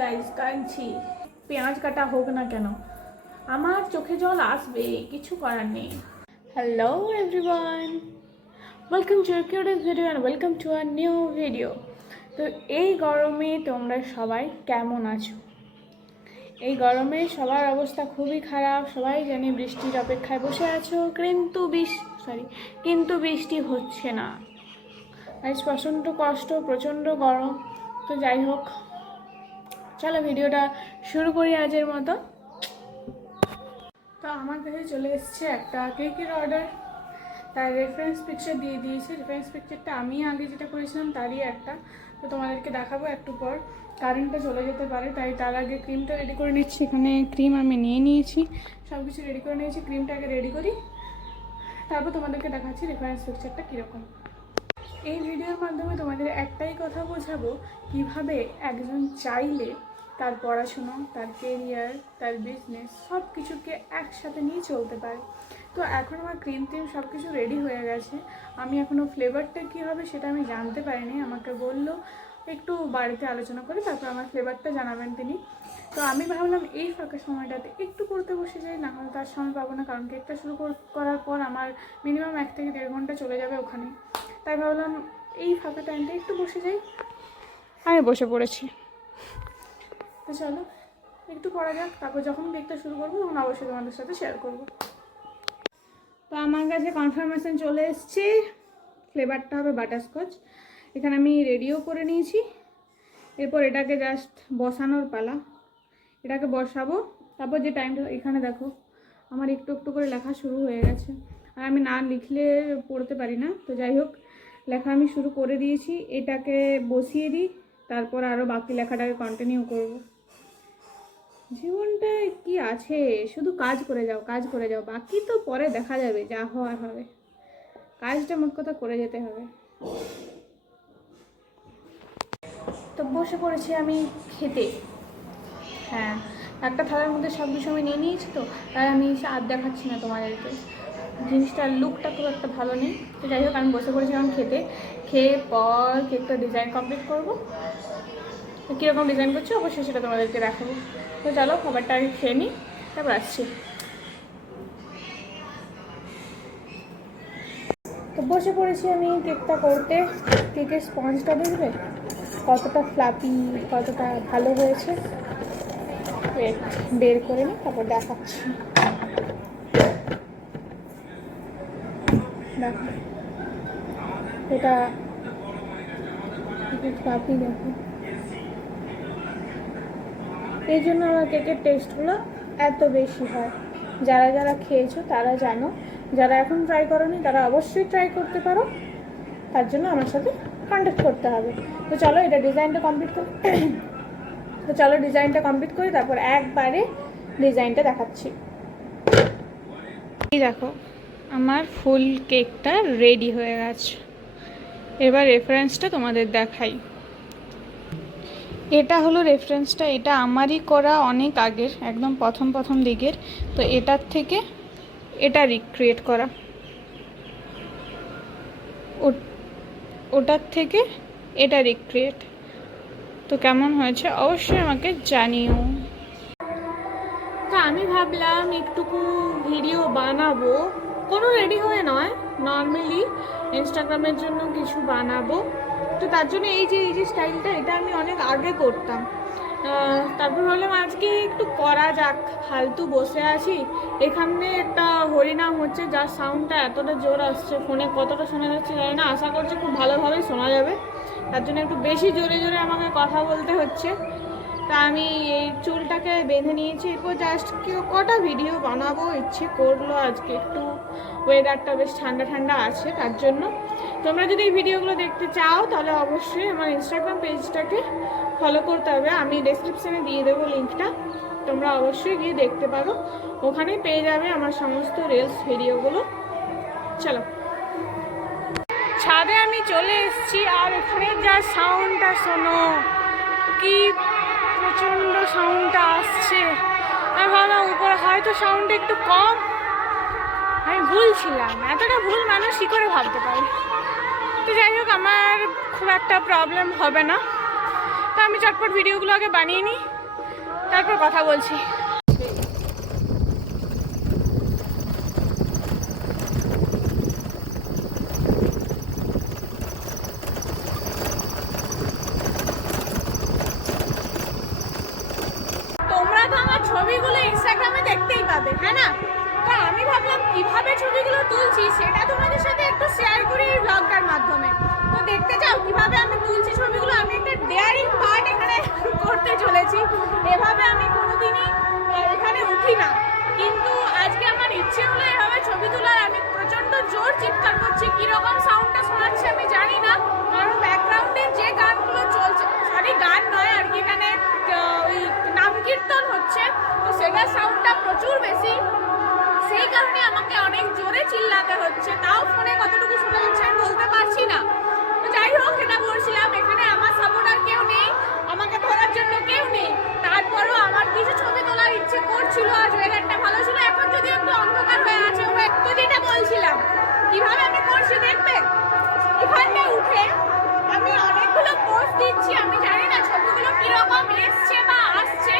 Guys, কাঁদছি। পেঁয়াজ কাটা হোক না কেন, আমার চোখে জল আসবে, কিছু করার নেই। Hello everyone, welcome to cutest video and welcome to a new video. তো এই গরমে তোমরা সবাই কেমন আছো? এই গরমে সবার অবস্থা খুবই খারাপ। সবাই জানি বৃষ্টির অপেক্ষায় বসে আছো, কিন্তু বৃষ্টি হচ্ছে না। আজ প্রচণ্ড কষ্ট, প্রচণ্ড গরম। তো যাই হোক, চলো ভিডিওটা শুরু করি আজের মতো। তো আমার কাছে চলে এসছে একটা কেকের অর্ডার, তার রেফারেন্স পিকচার দিয়ে দিয়েছে। রেফারেন্স পিকচারটা আমি আগে যেটা করেছিলাম তারই একটা, তো তোমাদেরকে দেখাবো একটু পর। কারেন্টটা চলে যেতে পারে, তাই তার আগে ক্রিমটা রেডি করে নিচ্ছি। এখানে ক্রিম আমি নিয়ে নিয়েছি, সব কিছু রেডি করে নিয়েছি। ক্রিমটাকে রেডি করি, তারপর তোমাদেরকে দেখাচ্ছি রেফারেন্স পিকচারটা কীরকম। এই ভিডিওর মাধ্যমে তোমাদের একটাই কথা বোঝাবো, কিভাবে একজন চাইলে তার পড়াশুনো, তার কেরিয়ার, তার বিজনেস সব কিছুকে একসাথে নিয়ে চলতে পারে। তো এখন আমার ক্রিম সব কিছু রেডি হয়ে গেছে। আমি এখনও ফ্লেভারটা কী হবে সেটা আমি জানতে পারিনি। আমাকে বললো একটু বাড়িতে আলোচনা করে তারপর আমার ফ্লেভারটা জানাবেন তিনি। তো আমি ভাবলাম এই ফাঁকা সময়টাতে একটু পড়তে বসে যাই, না হলে তার সময় পাবো না, কারণ কেকটা শুরু করার পর আমার মিনিমাম 1 থেকে 1.5 ঘন্টা চলে যাবে ওখানে। তাই ভাবলাম এই ফাঁকা টাইমটা একটু বসে যাই। আমি বসে পড়েছি। তো চলো একটু পড়া যাক, তারপর যখন কেকটা শুরু করবো তখন অবশ্যই তোমাদের সাথে শেয়ার করবো। তো আমার কাছে কনফার্মেশন চলে এসছে, ফ্লেভারটা হবে বাটারস্কচ। এখানে আমি রেডিও করে নিয়েছি। এরপর এটাকে জাস্ট বসানোর পালা। এটাকে বসাবো, তারপর যে টাইমটা এখানে দেখো আমার একটু একটু করে লেখা শুরু হয়ে গেছে। আর আমি না লিখলে পড়তে পারি না, তো যাই হোক লেখা আমি শুরু করে দিয়েছি। এটাকে বসিয়ে দিই, তারপর আরও বাকি লেখাটাকে কন্টিনিউ করব। জীবনটায় কি আছে, শুধু কাজ করে যাও, কাজ করে যাও, বাকি তো পরে দেখা যাবে, যা হওয়ার হবে। কাজটা মোট কথা করে যেতে হবে। তো বসে পড়েছি আমি খেতে। হ্যাঁ, একটা থালার মধ্যে সব কিছু আমি নিয়ে নিয়েছি, তো তাই আমি আর দেখাচ্ছি না তোমাদেরকে। জিনিসটার লুকটা খুব একটা ভালো নেই। তো যাই হোক আমি বসে পড়েছিলাম খেতে। খেয়ে পর কেকটা ডিজাইন কমপ্লিট করবো। তো কীরকম ডিজাইন করছি অবশ্যই সেটা তোমাদেরকে দেখাবো। তো চলো খাবারটা আগে খেয়ে নিই, তারপর আসছি। তো বসে পড়েছি আমি কেকটা করতে। কেকের স্পঞ্জটা দেখবে কতটা ফ্লাপি, কতটা ভালো হয়েছে। বের করে নিই, তারপর দেখাচ্ছি। দেখো এটা ফ্লাপি, দেখো। এই জন্য আমার কেকের টেস্টগুলো এত বেশি হয়। যারা যারা খেয়েছো তারা জানো, যারা এখন ট্রাই করোনি তারা অবশ্যই ট্রাই করতে পারো। তার জন্য আমার সাথে কন্ট্যাক্ট করতে হবে। তো চলো এটা ডিজাইনটা কমপ্লিট করি। তো চলো ডিজাইনটা কমপ্লিট করি, তারপর একবারে ডিজাইনটা দেখাচ্ছি। এই দেখো আমার ফুল কেকটা রেডি হয়ে গেছে। এবার রেফারেন্সটা তোমাদের দেখাই। এটা হলো রেফারেন্সটা, এটা আমারই করা অনেক আগের, একদম প্রথম দিকের। তো এটার থেকে এটা রিক্রিয়েট করা, ওটার থেকে এটা রিক্রিয়েট। তো কেমন হয়েছে অবশ্যই আমাকে জানিও। তো আমি ভাবলাম একটুকু ভিডিও বানাবো, কোনো রেডি হয়ে নয়, নর্মালি ইনস্টাগ্রামের জন্য কিছু বানাবো। তো তার জন্য এই যে স্টাইলটা, এটা আমি অনেক আগে করতাম। তারপর ভাবলাম আজকে একটু করা যাক, ফালতু বসে আছি। এখানে একটা হরিনাম হচ্ছে, যার সাউন্ডটা এতটা জোর আসছে, ফোনে কতটা শোনা যাচ্ছে জানি না, আশা করছি খুব ভালোভাবেই শোনা যাবে। তার জন্য একটু বেশি জোরে জোরে আমাকে কথা বলতে হচ্ছে। তা আমি এই চুলটাকে বেঁধে নিয়েছি। এরপর জাস্ট কটা ভিডিও বানাবো ইচ্ছে করলো আজকে। একটু ওয়েদারটা বেশ ঠান্ডা ঠান্ডা আছে, তার জন্য তোমরা যদি এই ভিডিওগুলো দেখতে চাও তাহলে অবশ্যই আমার ইনস্টাগ্রাম পেজটাকে ফলো করতে হবে। আমি ডেসক্রিপশানে দিয়ে দেবো লিঙ্কটা, তোমরা অবশ্যই গিয়ে দেখতে পারো। ওখানেই পেয়ে যাবে আমার সমস্ত রিলস ভিডিওগুলো। চলো ছাদে আমি চলে এসেছি, আর এখানে যা সাউন্ডটা শোনো, কি প্রচণ্ড সাউন্ডটা আসছে। আমি ভাবলাম উপরে হয়তো সাউন্ডটা একটু কম, আমি ভুল ছিলাম। এতটা ভুল মানুষ কী করে ভাবতে পারে। তো যাই হোক আমার খুব একটা প্রবলেম হবে না, তো আমি চটপট ভিডিওগুলো আগে বানিয়ে নিই, তারপর কথা বলছি। তোমরা তো আমার ছবিগুলো ইনস্টাগ্রামে দেখতেই পাবে, হ্যাঁ না? তা আমি ভাবলাম কিভাবে ছবিগুলো তুলছি সেটা তোমাদের সাথে একটু শেয়ার করি এই ব্লগটার মাধ্যমে। তো দেখতে চাও কিভাবে আমি তুলছি ছবিগুলো? আমি একটা ডেয়ারিং পার্ট এখানে করতে চলেছি। এভাবে আমি কোনোদিনই এখানে উঠি না, কিন্তু আজকে আমার ইচ্ছে হলো এভাবে ছবি তোলার। আমি প্রচন্ড জোর চিৎকার করছি, কিরকম সাউন্ডটা শোনাচ্ছে আমি জানি না, কারণ ব্যাকগ্রাউন্ডে যে গানগুলো চলছে, সরি গান নয় আর কি, এখানে ওই নাম কীর্তন হচ্ছে, তো সেটার সাউন্ডটা প্রচুর বেশি, সেই কারণে আমাকে অনেক জোরে চিল্লাতে হচ্ছে। তাও ফোনে কতটুকু শোনা যাচ্ছে আমি বলতে পারছি না। তো যাই হোক, যেটা বলছিলাম, এখানে আমার সাপোর্টার কেউ নেই, আমাকে ধরার জন্য কেউ নেই। তারপরও আমার কিছু ছবি তোলার ইচ্ছে করছিল, আজ ওয়েদারটা ভালো ছিল। এখন যদি একটু অন্ধকার হয়ে আছে, তো যেটা বলছিলাম কিভাবে আমি করছি দেখবে। এখানটা উঠে আমি অনেকগুলো পোস্ট দিচ্ছি, আমি জানি না ছবিগুলো কিরকম এসছে বা আসছে,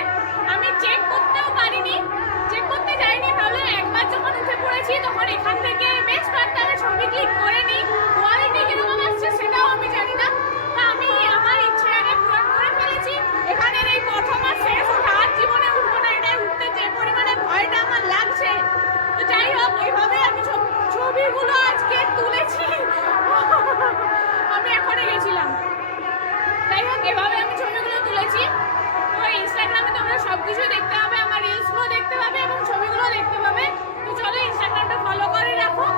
আমি চেক করতেও পারিনি, চেক করতে যাইনি। তাহলে একবার যখন উঠে পড়েছি তখন এখান থেকে বেশ কয়েকটা ছবি ক্লিক করে নিই, কোয়ালিটি কিরকম আসছে সেটাও আমি জানি না। তা আমি আমার ইচ্ছেটাকে পূরণ করে ফেলেছি। এখানের এই প্রথম আর শেষ ওঠা, আর জীবনে উঠবো না, এটাই উঠতে যে পরিমাণে ভয়টা আমার লাগছে। তো যাই হোক, এইভাবে আমি ছবিগুলো আজকে তুলেছি। আমি এখনই গেছিলাম। যাই হোক, এভাবে আমি ছবিগুলো তুলেছি। তো ইনস্টাগ্রামে তোমরা সব কিছু দেখতে পাবে, আমার রিলসগুলো দেখতে পাবে এবং ছবিগুলো দেখতে পাবে। তো চলো ইনস্টাগ্রামটা ফলো করে রাখো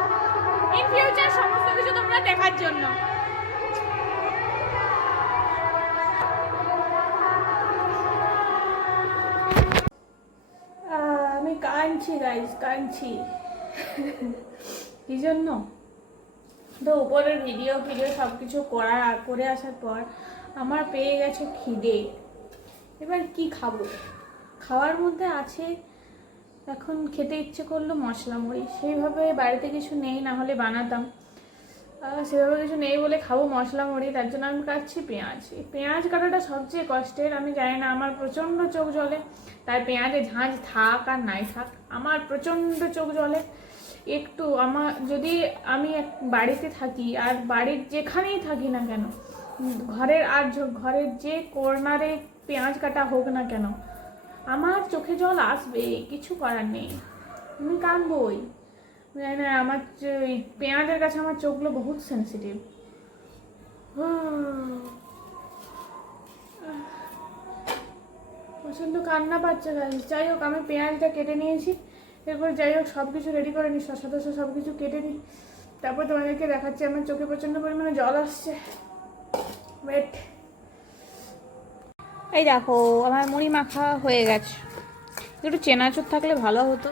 ইন ফিউচার সমস্ত কিছু তোমরা দেখার জন্য। আমি কাঁদছি গাইস, কাঁদছি। কি জন্য? তো উপরের ভিডিও সব কিছু করে আসার পর আমার পেয়ে গেছে খিদে। এবার কি খাবো? খাওয়ার মধ্যে আছে, এখন খেতে ইচ্ছে করলো মশলা মুড়ি। সেইভাবে বাড়িতে কিছু নেই, না হলে বানাতাম। সেভাবে কিছু নেই বলে খাবো মশলা মুড়ি, তার জন্য আমি কাটছি পেঁয়াজ। এই পেঁয়াজ কাটাটা সবচেয়ে কষ্টের, আমি জানি না, আমার প্রচণ্ড চোখ জ্বলে। তাই পেঁয়াজে ঝাঁঝ থাক আর নাই থাক, আমার প্রচণ্ড চোখ জ্বলে। একটু আমার যদি আমি বাড়িতে থাকি, আর বাড়ির যেখানেই থাকি না কেন, ঘরের যে কর্নারে পেঁয়াজ কাটা হোক না কেন, আমার চোখে জল আসবে, কিছু করার নেই, আমি কাঁদবই। জানি না, আমার পেঁয়াজের কাছে আমার চোখগুলো বহুত সেন্সিটিভ। প্রচণ্ড কান্না পাচ্ছে গাছ। যাই হোক, আমি পেঁয়াজটা কেটে নিয়েছি। এরপর যাই হোক সব কিছু রেডি করে নিই, শসা টসা সব কিছু কেটে নিই, তারপর তোমাদেরকে দেখাচ্ছি। আমার চোখে প্রচণ্ড পরিমাণে জল আসছে। ওয়েট, এই দেখো আমার মুড়ি মাখা হয়ে গেছে। একটু চেনাচুর থাকলে ভালো হতো,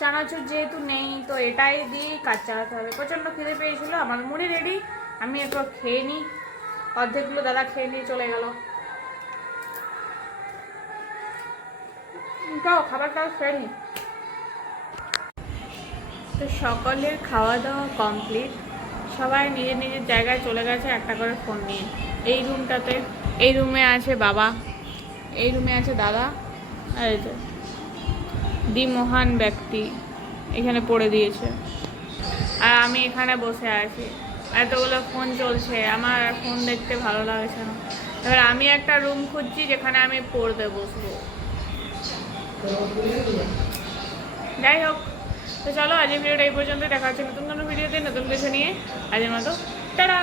চানাচুর যেহেতু নেই, তো এটাই দিয়েই কাজ চালাতে হবে। প্রচণ্ড খিদে পেয়েছিল, আমার মুড়ি রেডি। আমি একবার খেয়ে নিই, অর্ধেকগুলো দাদা খেয়ে নিয়ে চলে গেল। তাও খাবারটা খেয়ে নিই। তো সকলের খাওয়া দাওয়া কমপ্লিট, সবাই নিজের নিজের জায়গায় চলে গেছে একটা করে ফোন নিয়ে। এই রুমটাতে, এই রুমে আছে বাবা, এই রুমে আছে দাদা, আর এই যে মহান ব্যক্তি এখানে পড়ে দিয়েছে, আর আমি এখানে বসে আছি। এতগুলো ফোন চলছে, আমার ফোন দেখতে ভালো লাগছে না। এবার আমি একটা রুম খুঁজছি যেখানে আমি পড়তে বসবো। যাই হোক, তো চলো আজকের ভিডিওটা এই পর্যন্ত। দেখা হচ্ছে নতুন কোনো ভিডিওতে নতুন কিছু নিয়ে। আজকের মতো টাটা।